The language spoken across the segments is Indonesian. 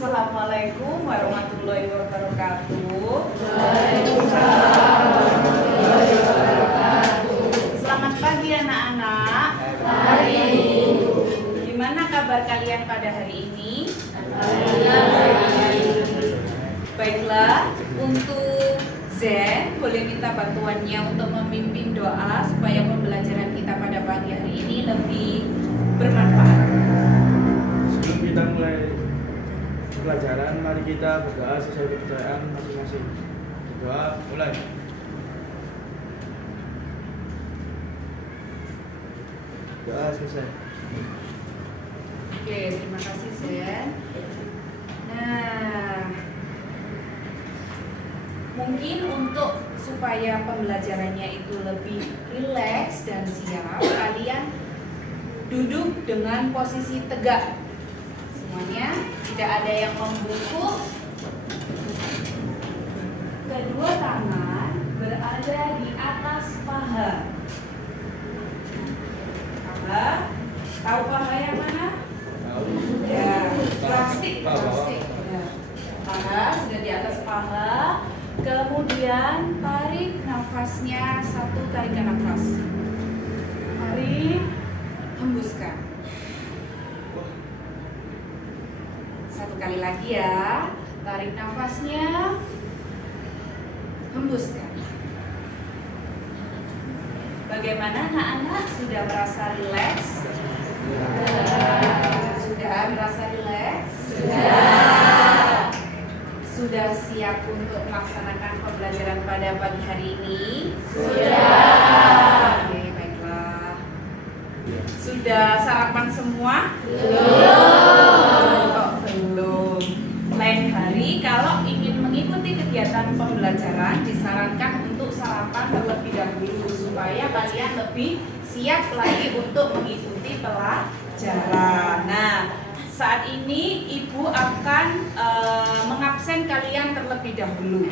Assalamualaikum warahmatullahi wabarakatuh. Waalaikumsalam warahmatullahi wabarakatuh. Selamat pagi anak-anak. Pagi. Gimana kabar kalian pada hari ini? Alhamdulillah baik. Baiklah, untuk Zen boleh minta bantuannya untuk memimpin doa supaya pembelajaran kita pada pagi hari ini lebih bermanfaat. Sebelum kita mulai pelajaran, mari kita berdoa sesuai kepercayaan masing-masing. Doa mulai. Doa selesai. Oke, terima kasih Zen. Nah, mungkin untuk supaya pembelajarannya itu lebih rileks dan siap, kalian duduk dengan posisi tegak. Semuanya tidak ada yang membungkuk. Kedua tangan berada di atas paha. Paha, tahu paha yang mana? Tahu. Ya, plastik. Paha. Ya. Paha sudah di atas paha. Kemudian tarik nafasnya, satu tarikan nafas. Tarik, hembuskan. Satu kali lagi ya. Tarik nafasnya, hembuskan. Bagaimana anak-anak? Sudah merasa rileks? Sudah merasa rileks? Sudah siap untuk melaksanakan pembelajaran pada pagi hari ini? Sudah. Oke, baiklah. Sudah sarapan semua? Belum. Kok belum? Lain hari kalau ingin mengikuti kegiatan pembelajaran disarankan untuk sarapan terlebih dahulu supaya kalian lebih siap lagi untuk mengikuti pelajaran. Nah, saat ini Ibu akan mengabsen kalian terlebih dahulu.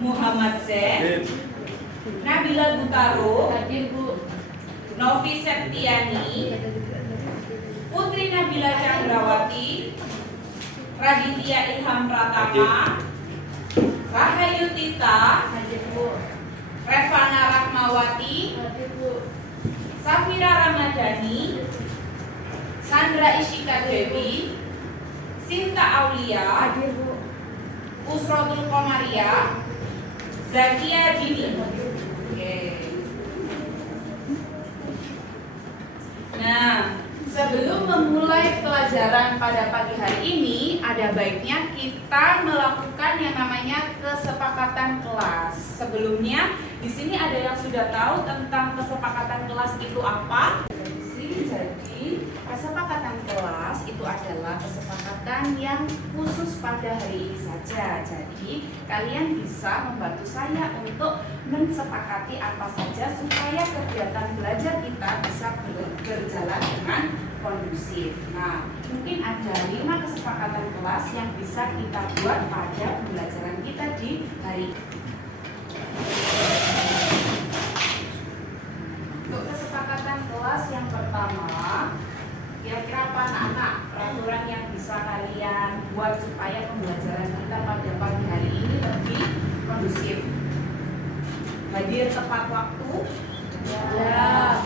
Muhammad Zain, Nabila Butaro, Hadir Bu. Novi Septiani, Putri Nabila Chandrawati, Raditya Ilham Pratama, Rahayu Tita, Hadir Bu. Revana Rahmawati, Hadir Bu. Safira Ramadhani, Sandra Ishika Dewi, Sinta Aulia, Hadir Bu. Usrotul Komaria, Zakia Dini. Oke. Nah, sebelum memulai pelajaran pada pagi hari ini, ada baiknya kita melakukan yang namanya kesepakatan kelas. Sebelumnya, di sini ada yang sudah tahu tentang kesepakatan kelas itu apa? Jadi, kesepakatan kelas itu adalah kesepakatan yang khusus pada hari ini saja. Jadi, kalian bisa membantu saya untuk mensepakati apa saja supaya kegiatan belajar kita bisa berjalan dengan kondusif. Nah, mungkin ada 5 kesepakatan kelas yang bisa kita buat pada pembelajaran kita di hari ini. Untuk kesepakatan kelas yang pertama, kira-kira apa anak-anak peraturan yang bisa kalian buat supaya pembelajaran kita pada pagi hari ini lebih kondusif? Hadir tepat waktu? Ya.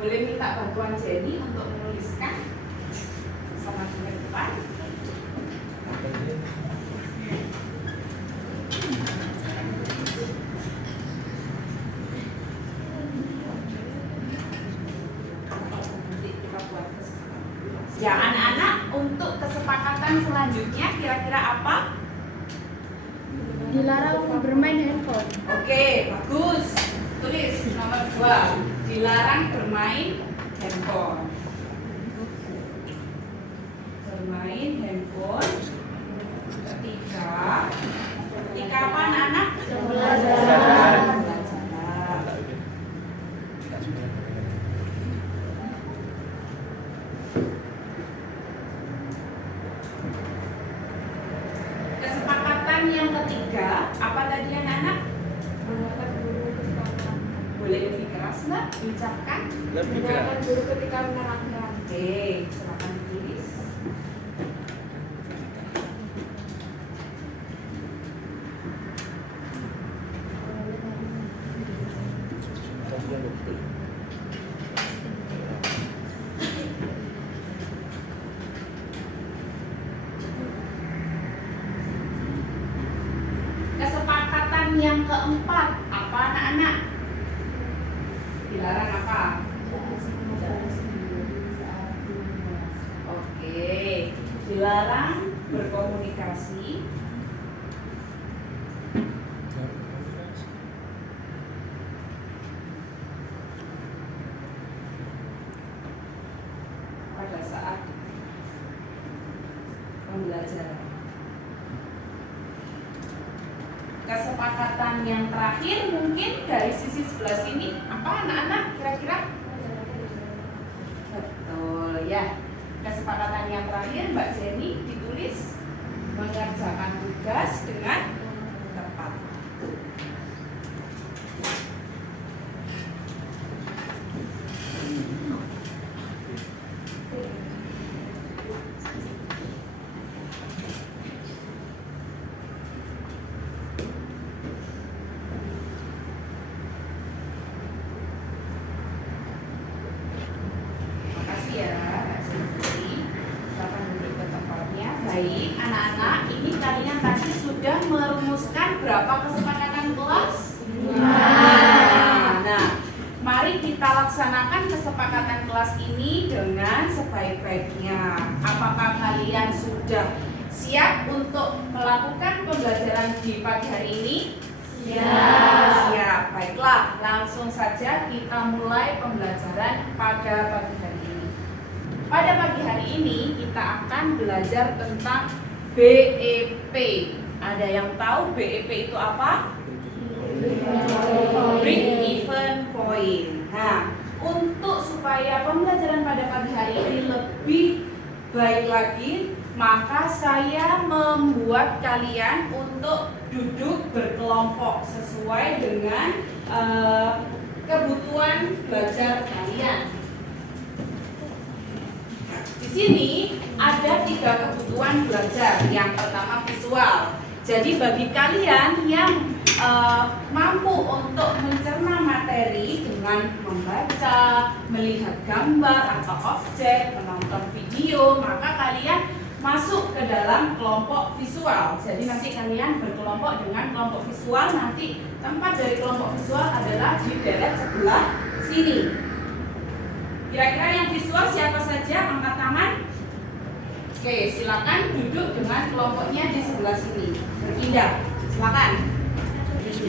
Boleh minta bantuan Jenny untuk menuliskan sama di depan. Ya anak-anak, untuk kesepakatan selanjutnya kira-kira apa? Dilarang bermain handphone. Oke, bagus. Tulis nomor 2, dilarang bermain handphone. Bermain handphone. Ketiga apa anak-anak? Pembelajaran. Kesepakatan Kesepakatan yang ketiga, apa tadi anak-anak? Boleh lebih keras Mbak diucapkan? Lebih keras. Mendengarkan guru ketika menerangkan. Oke, silakan ditulis. Kesepakatan yang keempat, apa anak-anak? Dilarang apa? Oke, dilarang berkomunikasi. Pada saat pembelajaran. Kesepakatan yang terakhir mungkin dari sisi sebelah sini, apa anak-anak kira-kira? Betul ya. Kesepakatan yang terakhir Mbak Jenny ditulis mengerjakan tugas dengan tepat. Makasih ya Kak Jenny. Silakan duduk ke tempatnya. Baik, anak-anak, ini kalian tadi sudah merumuskan berapa kesepakatan kelas? Nah, mari kita laksanakan kesepakatan kelas ini dengan sebaik-baiknya. Apakah kalian sudah siap untuk melakukan pembelajaran di pagi hari ini? Siap. Baiklah, langsung saja kita mulai pembelajaran pada pagi hari ini. Pada pagi hari ini kita akan belajar tentang BEP. Ada yang tahu BEP itu apa? Break Even Point. Nah, untuk supaya pembelajaran pada pagi hari ini lebih baik lagi, maka saya membuat kalian untuk duduk berkelompok sesuai dengan kebutuhan belajar kalian. Di sini ada 3 kebutuhan belajar. Yang pertama visual. Jadi bagi kalian yang mampu untuk mencerna materi dengan membaca, melihat gambar atau objek, menonton video, maka kalian masuk ke dalam kelompok visual. Jadi nanti kalian berkelompok dengan kelompok visual. Nanti tempat dari kelompok visual adalah di deret sebelah sini. Kira-kira yang visual siapa saja? Angkat tangan. Oke, silakan duduk dengan kelompoknya di sebelah sini. Berpindah. Silakan.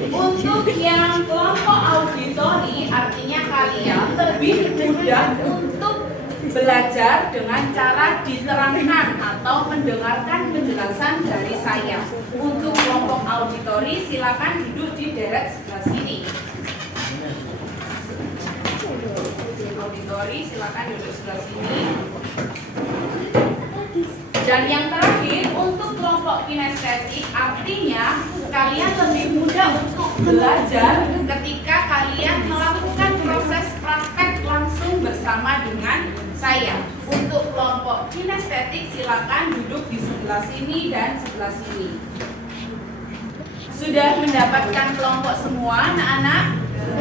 Untuk yang kelompok auditori, artinya kalian lebih mudah untuk belajar dengan cara diterangkan atau mendengarkan penjelasan dari saya. Untuk kelompok auditori, silakan duduk di deret sebelah sini. Auditori, silakan duduk sebelah sini. Dan yang terakhir, untuk kelompok kinestetik, artinya kalian lebih mudah untuk belajar ketika kalian melakukan proses praktek langsung bersama dengan saya. Untuk kelompok kinestetik, silakan duduk di sebelah sini dan sebelah sini. Sudah mendapatkan kelompok semua, anak-anak?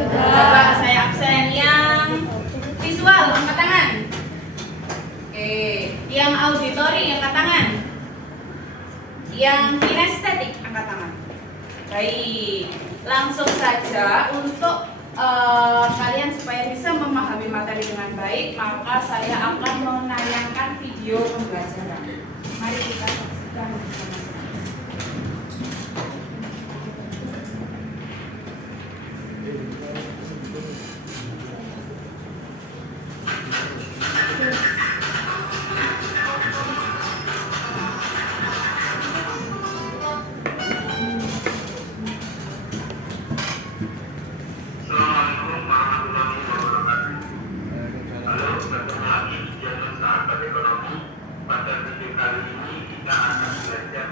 Coba saya absen yang visual, angkat tangan. Oke, yang auditori angkat tangan. Yang kinestetik angkat tangan. Baik, langsung saja untuk kalian supaya bisa memahami materi dengan baik, maka saya akan menayangkan video pembelajaran. Mari kita saksikan bersama-sama. Pada video kali ini kita akan belajar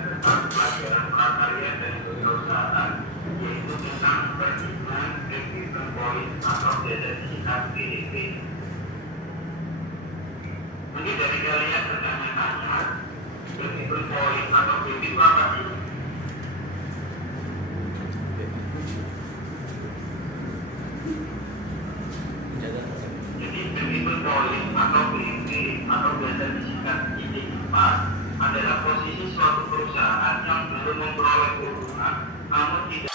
keempat adalah posisi suatu perusahaan yang belum memperoleh keuntungan, namun tidak.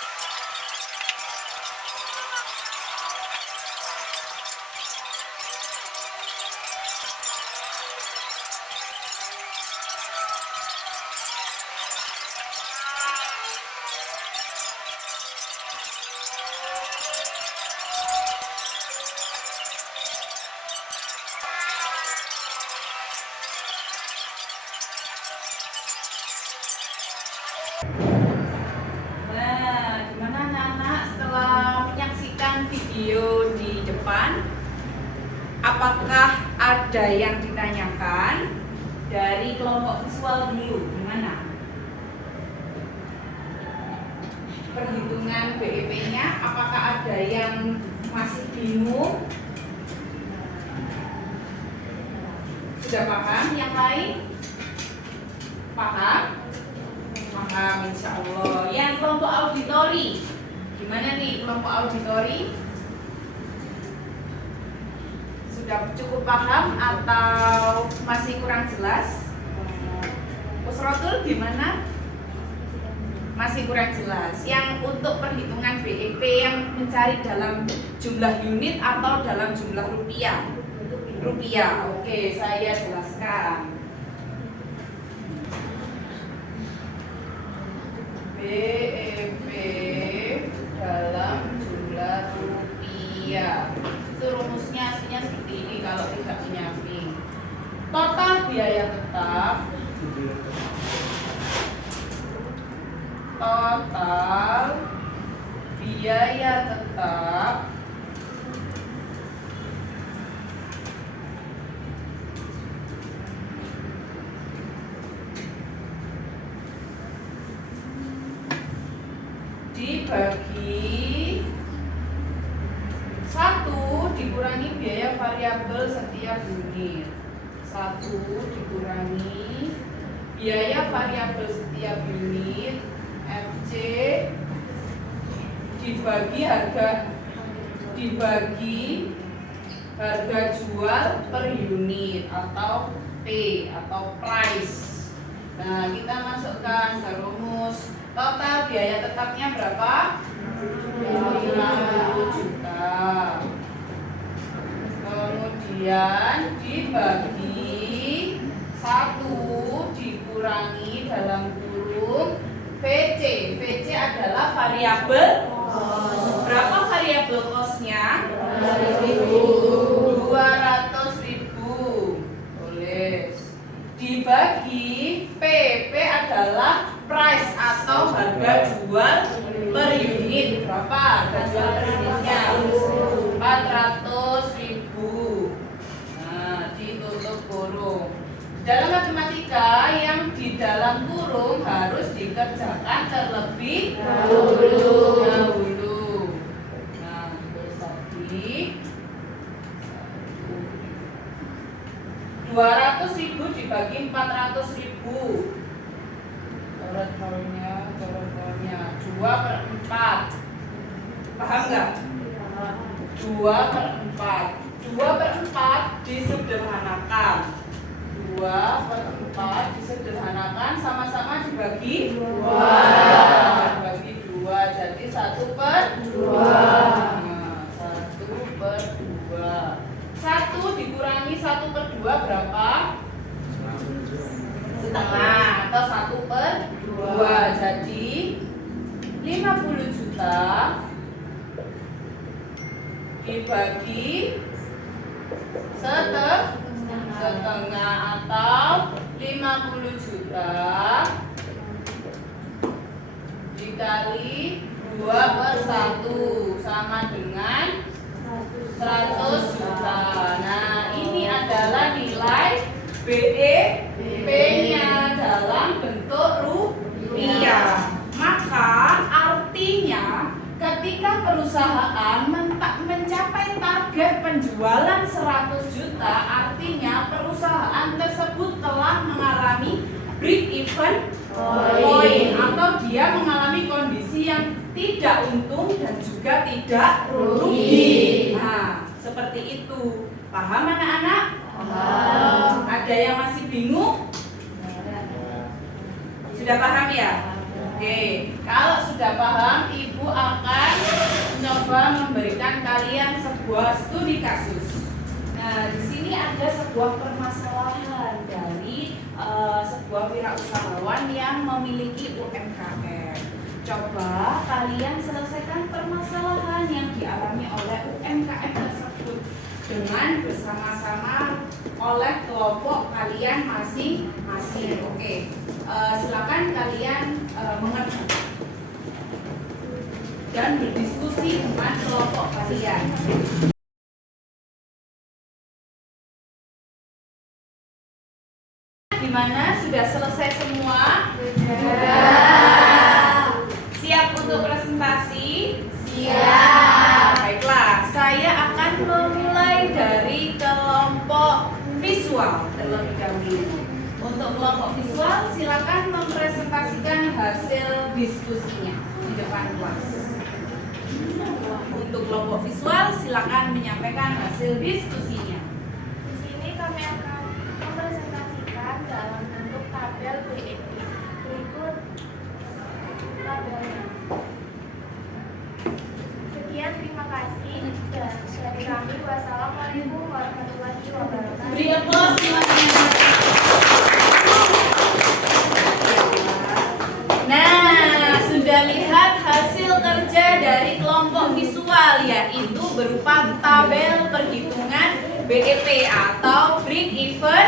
Nah, gimana anak-anak setelah menyaksikan video di depan? Apakah ada yang ditanyakan? Dari kelompok visual dulu, gimana? Perhitungan BEP-nya, apakah ada yang masih bingung? Sudah paham? Yang lain? Paham? Paham, insya Allah. Yang kelompok auditori, gimana nih kelompok auditori? Sudah cukup paham atau masih kurang jelas? Usrotul gimana? Masih kurang jelas. Yang untuk perhitungan BEP yang mencari dalam jumlah unit atau dalam jumlah rupiah? Rupiah, oke, saya jelaskan. BEP dalam jumlah rupiah. Itu rumusnya aslinya seperti ini kalau tidak menyamping. Total biaya tetap. Total biaya tetap dibagi 1 dikurangi biaya variabel setiap unit. 1 dikurangi biaya variabel setiap unit FC dibagi harga jual per unit atau P atau price. Nah, kita masukkan ke rumus. Total biaya tetapnya berapa? 50 juta. Kemudian dibagi 1 dikurangi dalam kurung VC. VC adalah variabel. Berapa variabel cost-nya? 200.000. Tulis. Dibagi PP adalah price atau harga jual per unit. Berapa harga jual per unitnya? 400.000. Nah, ditutup kurung. Dalam matematika yang di dalam kurung harus dikerjakan terlebih dahulu. Nah, terus tadi 200.000 dibagi 400.000. Coret-coretnya 2/4. Paham nggak? 2/4. 2/4 disederhanakan. 2/4 disederhanakan sama-sama dibagi 2. Dibagi 2 jadi 1/2. Nah, 1/2. 1 dikurangi 1/2 berapa? Setengah atau 1/2. Jadi 50 juta dibagi setengah atau 50 juta dikali 2/1 sama dengan 100 juta. Nah, ini adalah nilai BEP-nya dalam bentuk rupiah. Maka artinya ketika perusahaan mencapai target penjualan 100 juta, artinya perusahaan tersebut telah mengalami break even point atau dia mengalami kondisi yang tidak untung dan juga tidak rugi. Nah, seperti itu. Paham anak-anak? Paham. Ada yang masih bingung? Sudah paham ya? Oke, kalau sudah paham, Ibu akan mencoba memberikan kalian sebuah studi kasus. Nah, di sini ada sebuah permasalahan dari sebuah wirausahawan yang memiliki UMKM. Coba kalian selesaikan permasalahan yang dialami oleh UMKM tersebut dengan bersama-sama oleh kelompok kalian masing-masing. Oke, silakan kalian mengerti dan berdiskusi dengan kelompok kalian. Gimana? Sudah selesai semua? Sudah. Siap untuk presentasi? Siap. Baiklah, saya akan memulai dari kelompok visual terlebih dahulu. Untuk kelompok visual, silakan mempresentasikan hasil diskusinya di depan kelas. Untuk kelompok visual, silakan menyampaikan hasil diskusinya. Di sini kami akan mempresentasikan dalam bentuk tabel BEP. Berikut tabelnya. Sekian, terima kasih. Dan dari kami, wassalamualaikum warahmatullahi wabarakatuh. Beri aplaus semuanya. Nah, sudah lihat hasil kerja dari kelompok visual, yaitu berupa tabel perhitungan BEP atau Break Even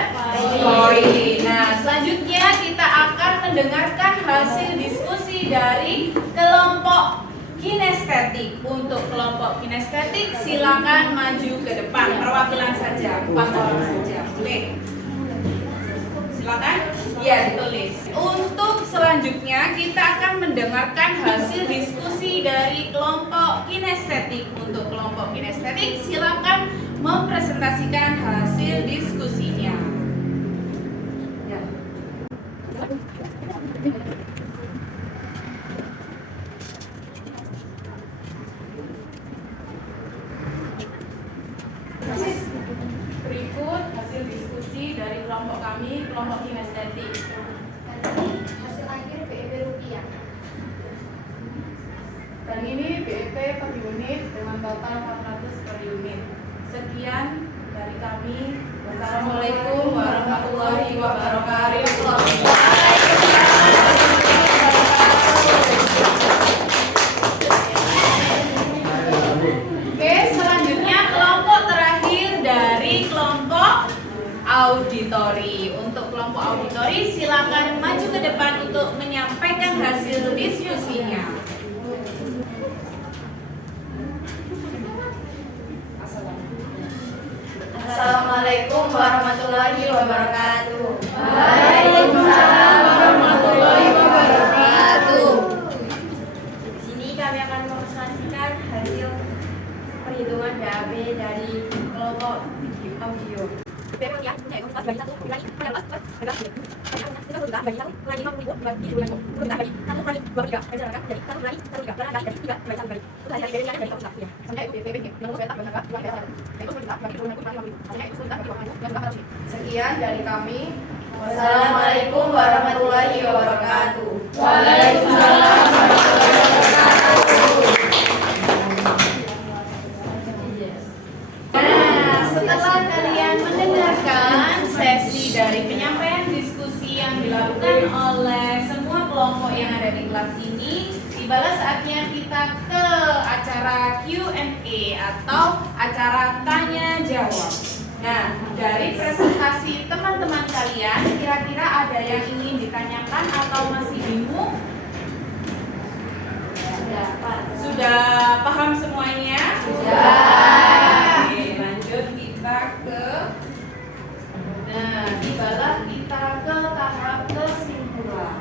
Point. Nah, selanjutnya kita akan mendengarkan hasil diskusi dari kelompok kinestetik. Untuk kelompok kinestetik, silakan maju ke depan, perwakilan saja, 4 orang saja. Boleh? Silakan. Ya, ditulis. Untuk selanjutnya kita akan mendengarkan hasil diskusi dari kelompok kinestetik. Untuk kelompok kinestetik, silakan mempresentasikan hasil diskusinya. Ya. Berikut hasil diskusi dari kelompok kami, kelompok kinestetik. Hasil akhir BEP rupiah. Dan ini BEP per unit dengan total 400 per unit. Sekian dari kami. Wassalamualaikum warahmatullahi wabarakatuh. Oke, selanjutnya kelompok terakhir dari kelompok auditori. Untuk kelompok auditori, silakan maju ke depan untuk menyampaikan hasil diskusinya. Assalamualaikum warahmatullahi wabarakatuh. Waalaikumsalam warahmatullahi wabarakatuh. Di sini kami akan mempresentasikan hasil perhitungan BAB dari kelompok audio. Sekian dari kami. Wassalamualaikum warahmatullahi wabarakatuh. Waalaikumsalam warahmatullahi wabarakatuh. Nah, setelah kalian mendengarkan sesi dari penyampaian diskusi yang dilakukan oleh semua kelompok yang ada di kelas ini, tibalah saatnya kita ke acara Q&A atau acara tanya jawab. Nah, dari presentasi teman-teman kalian, kira-kira ada yang ingin ditanyakan atau masih bingung? Sudah paham semuanya? Sudah. Oke, lanjut kita ke. Nah, tibalah kita ke tahap kesimpulan.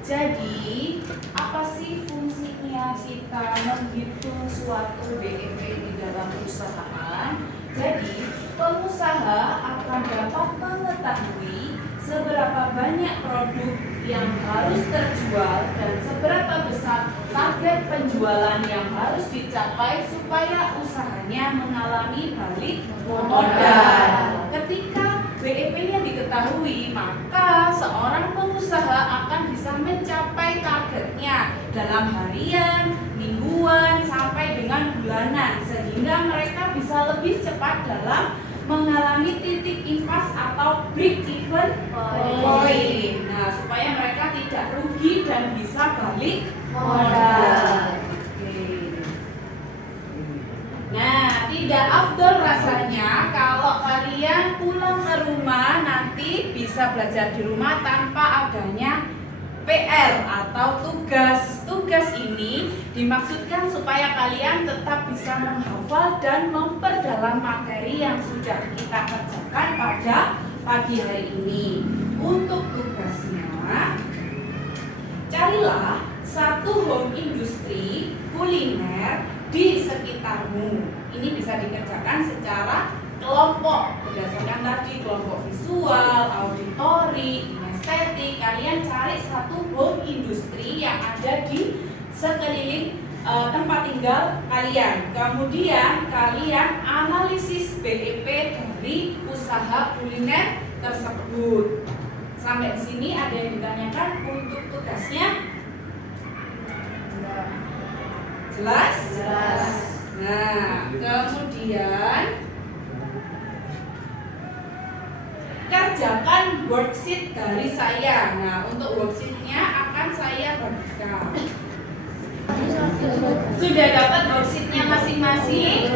Jadi, apa sih fungsinya kita menghitung suatu BEP di dalam perusahaan? Jadi, pengusaha akan dapat mengetahui seberapa banyak produk yang harus terjual dan seberapa besar target penjualan yang harus dicapai supaya usahanya mengalami balik modal. Ketika BEP-nya diketahui, maka seorang pengusaha akan bisa dalam harian, mingguan, sampai dengan bulanan, sehingga mereka bisa lebih cepat dalam mengalami titik impas atau break even point. Nah, supaya mereka tidak rugi dan bisa balik modal. Oke. Nah, tidak afdol rasanya kalau kalian pulang ke rumah nanti bisa belajar di rumah tanpa adanya PR atau tugas. Tugas ini dimaksudkan supaya kalian tetap bisa menghafal dan memperdalam materi yang sudah kita kerjakan pada pagi hari ini. Untuk tugasnya, carilah satu home industry kuliner di sekitarmu. Ini bisa dikerjakan secara kelompok berdasarkan tadi kelompok visual, auditori, estetik. Kalian cari satu home industry yang ada di sekeliling tempat tinggal kalian. Kemudian kalian analisis BEP dari usaha kuliner tersebut. Sampai di sini ada yang ditanyakan untuk tugasnya? Jelas? Jelas. Nah, kemudian kerjakan worksheet dari saya. Nah, untuk worksheetnya akan saya bagikan. Sudah dapat worksheetnya masing-masing?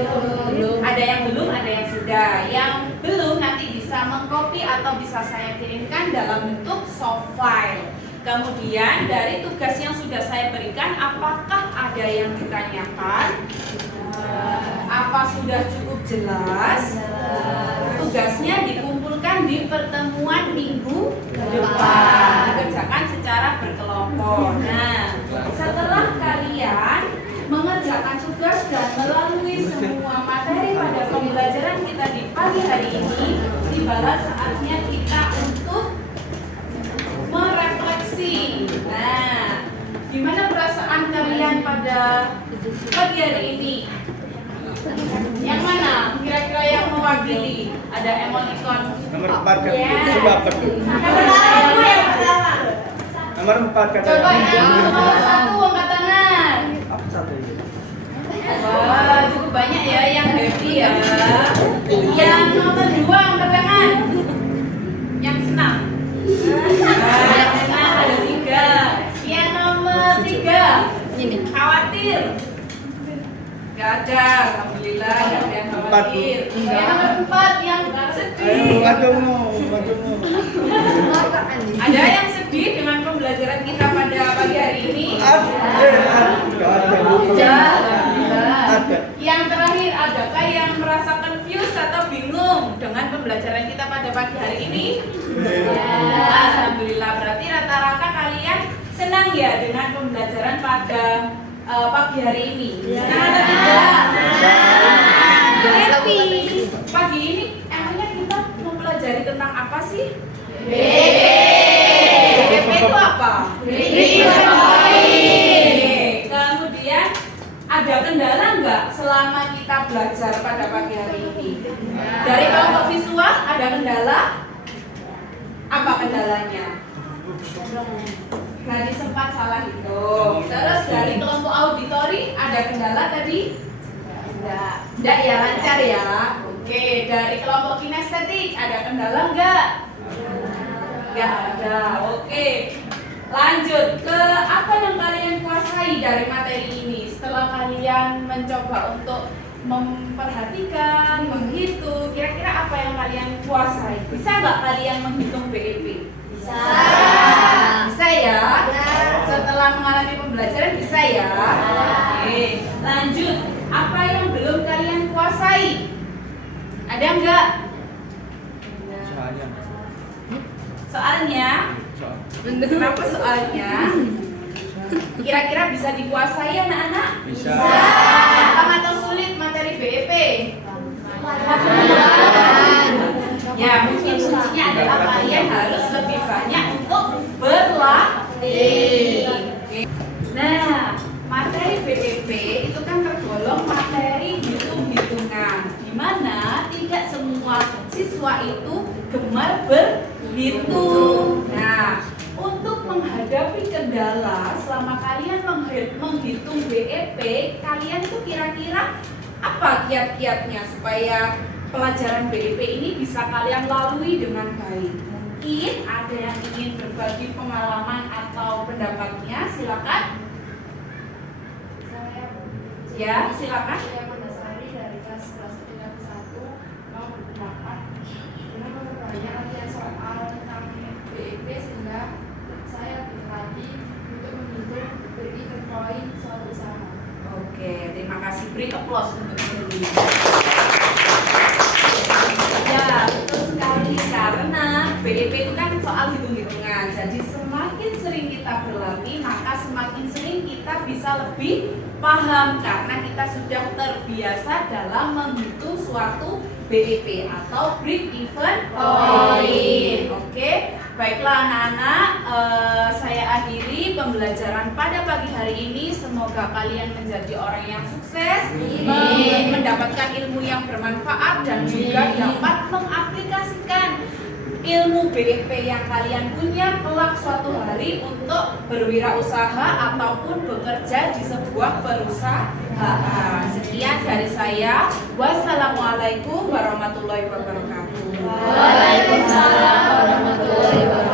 Ada yang belum, ada yang sudah. Yang belum nanti bisa mengcopy atau bisa saya kirimkan dalam bentuk soft file. Kemudian dari tugas yang sudah saya berikan, apakah ada yang ditanyakan? Apa sudah cukup jelas? Tugasnya dikumpulkan di pertemuan minggu depan, dikerjakan secara berkelompok. Nah, setelah kalian mengerjakan tugas dan melalui semua materi pada pembelajaran kita di pagi hari ini, tibalah saatnya kita untuk merefleksi. Nah, gimana perasaan kalian pada pagi hari ini? Yang mana? Kira-kira yang mewakili? Ada emoticon. Nomor 4 kan? Ya. Coba apa tuh? Aku yang pertama. Nomor 4 kan? Coba yang nomor 1 angkat tangan. Apa satu ini? Wah, cukup banyak ya yang happy ya. Yang nomor 2 angkat tangan. Yang senang. Yang senang ada 3. Yang nomor 3 khawatir. Gak ada, alhamdulillah gak ada yang khawatir. Yang nomor 4 yang sedih. Bantumu. Ada yang sedih dengan pembelajaran kita pada pagi hari ini? Ada. Yang terakhir, adakah yang merasa confused atau bingung dengan pembelajaran kita pada pagi hari ini? Alhamdulillah, berarti rata-rata kalian senang ya dengan pembelajaran pada pagi hari ini? Senang atau tidak? Happy. Pagi ini emangnya kita mempelajari tentang apa sih? BEP itu apa? Kemudian ada kendala nggak selama kita belajar pada pagi hari ini? Dari kelompok visual ada kendala? Apa kendalanya? Tadi sempat salah hitung. Terus dari kelompok auditori ada kendala tadi? Enggak ya, lancar ya. Oke, dari kelompok kinestetik ada kendala enggak? Enggak ada. Oke. Lanjut ke apa yang kalian kuasai dari materi ini. Setelah kalian mencoba untuk memperhatikan, menghitung, kira-kira apa yang kalian kuasai? Bisa nggak kalian menghitung BEP? Bisa. Bisa ya? Setelah mengalami pembelajaran bisa ya? Oke. Lanjut. Apa yang belum kalian kuasai? Ada nggak? Soalnya? Kenapa soalnya? Kira-kira bisa dikuasai anak-anak? Bisa. Gampang atau sulit materi BEP? Ya, mungkin kuncinya adalah kalian harus lebih banyak untuk berlatih. Nah, materi BEP itu kan tergolong materi hitung-hitungan, di mana tidak semua siswa itu gemar berhitung. Nah, untuk menghadapi kendala kendala selama kalian menghitung BEP, kalian itu kira-kira apa kiat-kiatnya supaya pelajaran BEP ini bisa kalian lalui dengan baik? Mungkin ada yang ingin berbagi pengalaman atau pendapatnya, silakan. Saya Ya, silakan. Saya Mandasari dari kelas 1 mau berpendapat dengan memperbanyak latihan soal tentang BEP sehingga saya lebih terlatih untuk menghitung break-even point suatu usaha. Oke, terima kasih. Beri applause untuk Dewi. Ya, betul sekali karena BEP itu kan soal hitung-hitungan. Jadi semakin sering kita berlatih, maka semakin sering kita bisa lebih paham karena kita sudah terbiasa dalam menghitung suatu BEP atau break even point. Oke, baiklah anak-anak, saya akhiri pembelajaran pada pagi hari ini. Semoga kalian menjadi orang yang sukses, mendapatkan ilmu yang bermanfaat dan juga dapat mengaplikasikan ilmu BEP yang kalian punya kelak suatu hari untuk berwirausaha ataupun bekerja di sebuah perusahaan. Sekian dari saya. Wassalamualaikum warahmatullahi wabarakatuh. Waalaikumsalam warahmatullahi wabarakatuh.